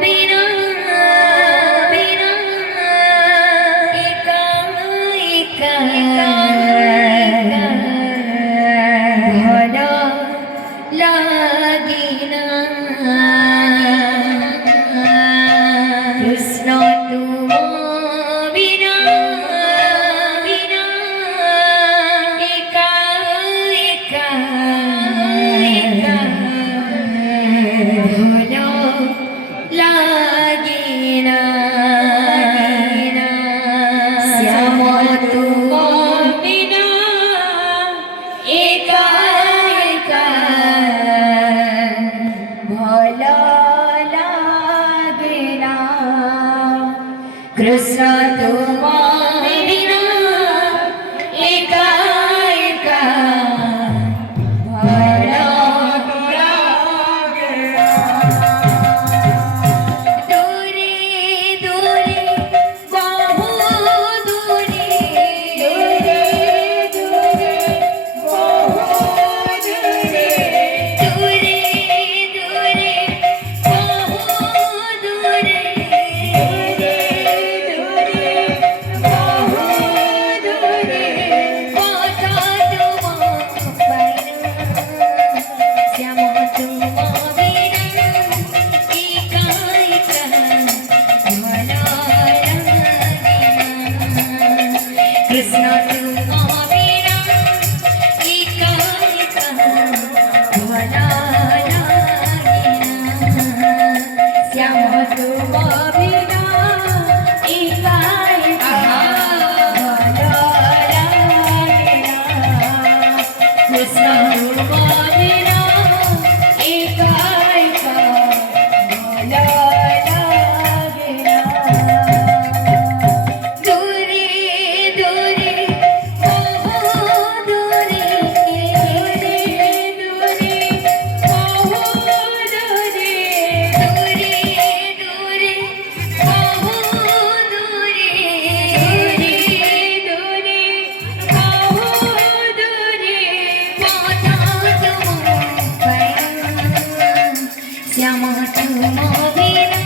বিনা বিনা একা একা ভালো লাগে না কৃষ্ণ বিনা বিনা একা একা ভালো লাগে না শ্যাম তোমার বিনা একা একা ভালো লাগে না কৃষ্ণ তোমার বিনা একা একা ভালো লাগে না দূরে দূরে বহু দূরে দূরে দূরে বহু দূরে দূরে দূরে বহু দূরে দূরে দূরে বহু দূরে কথা তোমার বাইনা শ্যাম তোমার বিনা একা একা ভালো লাগে না কৃষ্ণ তোমার বিনা একা একা ভালো লাগে না শ্যাম তোমার বিনা একা একা ভালো লাগে না কৃষ্ণ তোমার বিনা একা একা ভালো লাগে না দূরে দূরে বহু দূরে দূরে দূরে বহু দূরে দূরে দূরে বহু দূরে দূরে দূরে বহু দূরে কথা তোমার বাইনা শ্যাম তোমার বিনা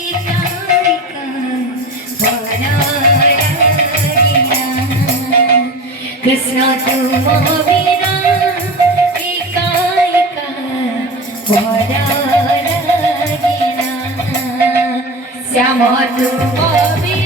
একা একা ভালো লাগে না কৃষ্ণ তোমার বিনা একা একা ভালো লাগে না শ্যাম তোমার বিনা